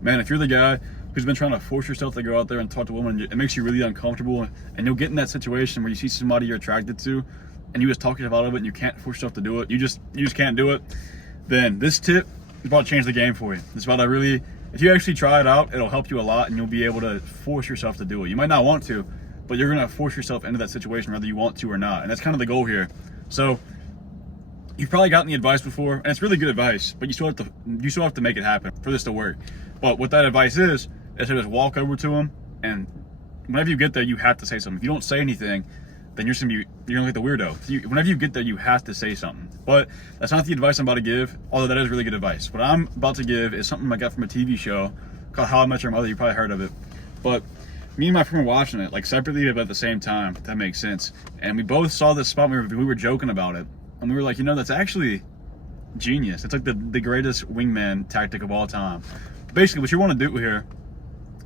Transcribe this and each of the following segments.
man, if you're the guy who's been trying to force yourself to go out there and talk to women, it makes you really uncomfortable, and you'll get in that situation where you see somebody you're attracted to, and you just talk yourself out of it, and you can't force yourself to do it. You just can't do it. Then this tip is about to change the game for you. It's about to really, if you actually try it out, it'll help you a lot, and you'll be able to force yourself to do it. You might not want to, but you're gonna force yourself into that situation whether you want to or not, and that's kind of the goal here. So you've probably gotten the advice before, and it's really good advice, but you still have to make it happen for this to work. But what that advice is to just walk over to him, and whenever you get there, you have to say something. If you don't say anything, then you're gonna look like the weirdo. Whenever you get there, you have to say something. But that's not the advice I'm about to give, although that is really good advice. What I'm about to give is something I got from a TV show called How I Met Your Mother. You probably heard of it. But me and my friend were watching it, like separately but at the same time, if that makes sense. And we both saw this spot, we were joking about it. And we were like, that's actually genius. It's like the greatest wingman tactic of all time. Basically, what you want to do here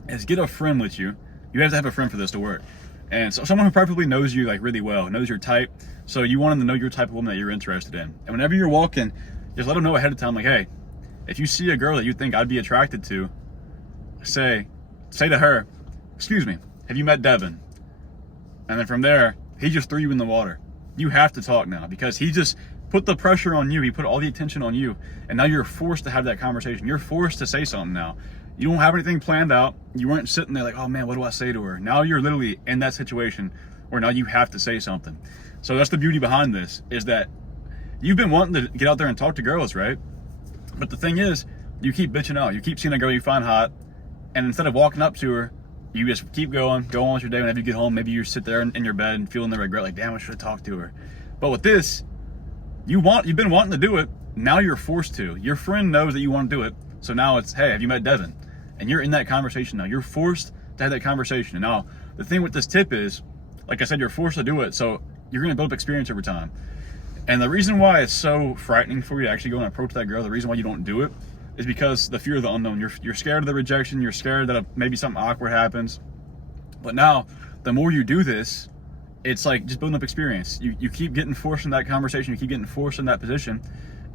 is get a friend with you. You have to have a friend for this to work. And so someone who probably knows you like really well, knows your type. So you want them to know your type of woman that you're interested in. And whenever you're walking, just let them know ahead of time, like, hey, if you see a girl that you think I'd be attracted to, say to her, excuse me, have you met Devin? And then from there, he just threw you in the water. You have to talk now, because he just put the pressure on you. He put all the attention on you. And now you're forced to have that conversation. You're forced to say something now. You don't have anything planned out. You weren't sitting there like, oh man, what do I say to her? Now you're literally in that situation where now you have to say something. So that's the beauty behind this, is that you've been wanting to get out there and talk to girls, right? But the thing is, you keep bitching out. You keep seeing a girl you find hot, and instead of walking up to her, you just keep going, go on with your day. Whenever you get home, maybe you sit there in your bed and feeling the regret, like, damn, I should have talked to her. But with this, you've been wanting to do it. Now you're forced to. Your friend knows that you want to do it. So now it's, hey, have you met Devin? And you're in that conversation now. You're forced to have that conversation. And now, the thing with this tip is, like I said, you're forced to do it. So you're going to build up experience over time. And the reason why it's so frightening for you to actually go and approach that girl, the reason why you don't do it, is because the fear of the unknown. You're scared of the rejection. You're scared that maybe something awkward happens. But now, the more you do this, it's like just building up experience. You keep getting forced in that conversation. You keep getting forced in that position.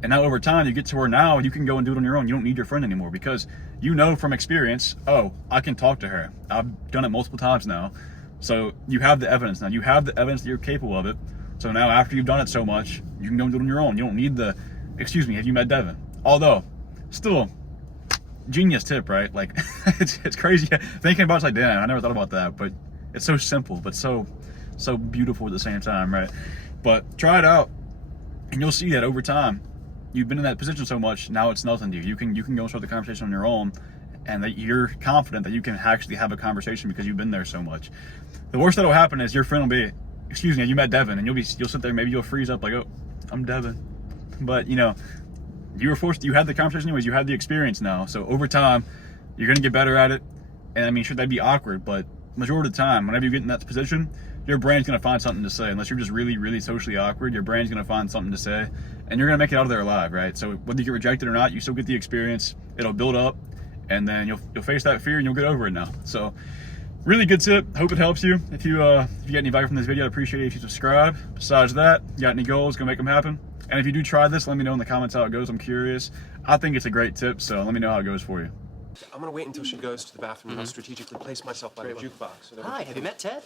And now over time, you get to where now you can go and do it on your own. You don't need your friend anymore, because you know from experience, oh, I can talk to her. I've done it multiple times now. So you have the evidence now. You have the evidence that you're capable of it. So now after you've done it so much, you can go and do it on your own. You don't need the, excuse me, have you met Devin? Although, still, genius tip, right? Like, it's crazy. Thinking about it's like, damn, I never thought about that. But it's so simple, but so beautiful at the same time, right? But try it out, and you'll see that over time, you've been in that position so much, now it's nothing to you. You can go and start the conversation on your own, and that you're confident that you can actually have a conversation because you've been there so much. The worst that'll happen is your friend will be, excuse me, you met Devin, and you'll sit there, maybe you'll freeze up like, oh, I'm Devin. But you were forced, you had the conversation anyways, you had the experience now. So over time, you're gonna get better at it. And I mean, sure, that'd be awkward, but majority of the time, whenever you get in that position, your brain's gonna find something to say. Unless you're just really, really socially awkward, your brain's gonna find something to say, and you're gonna make it out of there alive, right? So whether you get rejected or not, you still get the experience. It'll build up, and then you'll face that fear, and you'll get over it now. So really good tip. Hope it helps you. If you get any value from this video, I'd appreciate it if you subscribe. Besides that, you got any goals, go make them happen. And if you do try this, let me know in the comments how it goes. I'm curious. I think it's a great tip, so let me know how it goes for you. I'm gonna wait until she goes to the bathroom and I'll strategically place myself by the jukebox. Hi, have you met Ted?